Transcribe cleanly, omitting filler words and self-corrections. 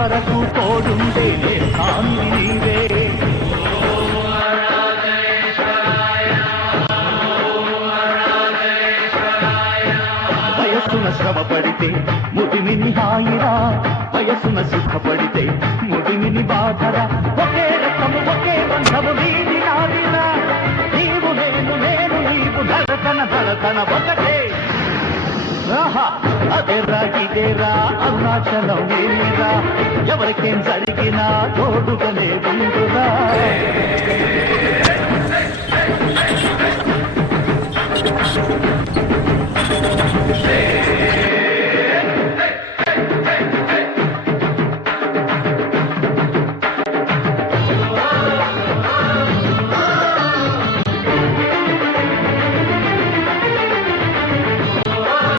వరకు తోడుండే కాని నీవే. వయస్సున శ్రమ పడితే ముదిమిని హాయిరా, వయస్సున సుఖపడితే ముదిమిని బాధరా. ఒకే రకము ఒకే బంధము నీది నాదిరా, నీవు నేను నేను నీవు ధరతన ఒకటే. అదేరా ఇదేరా అరుణాచలం ఏమిరా, ఎవరికేం జరిగినా తోడుగానే ఉండురా. Hey!